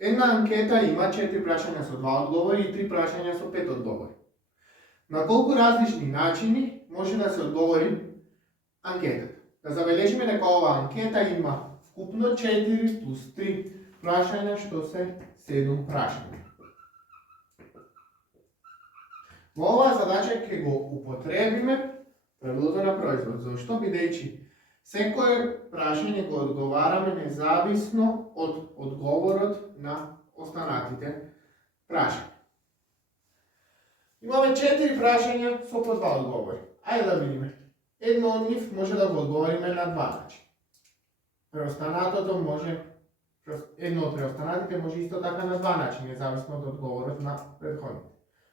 Една анкета има 4 прашања со 2 одговори и 3 прашања со 5 одговори. На колку различни начини може да се одговори анкетата? Да забележиме дека оваа анкета има вкупно 4 плюс 3 прашања, што се 7 прашања. Во оваа задача ќе го употребиме правилото на производ. Зошто? Бидејќи секое прашање го одговараме независно од одговорот на останатите прашања. Имаме 4 прашања со по 2 одговори. Ајде да видиме. Едно од нив може да го одговориме на 2 начини. Преостанатото може, едно од преостанатите може исто така на 2 начини, независно од одговорот на претходните.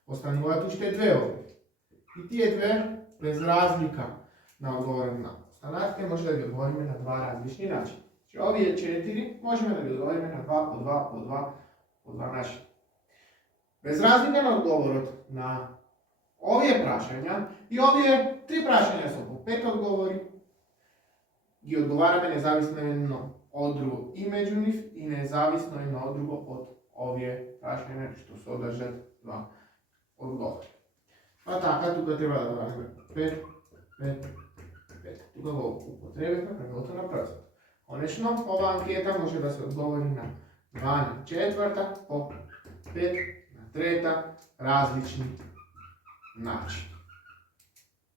Остануваат уште 2 овие. И тие две, без разлика на одговорот на останатите, може да ги одговориме на 2 различни начини. Че овие 4 можеме да ги одговориме на 2 по 2 начини. Без разлика на одговорот на овие прашања и овие 3 прашања со по 5 одговори, ги одговараме независно едно од друго и меѓу нив и независно едно од друго од овие прашања што содржат 2 одговори. Па така, тука треба да добавиме 5, 5, 5. Тука го употребивме правилото на производ. Конечно, оваа анкета може да се одговори на 2 на 4, по 5 на 3 различни начини.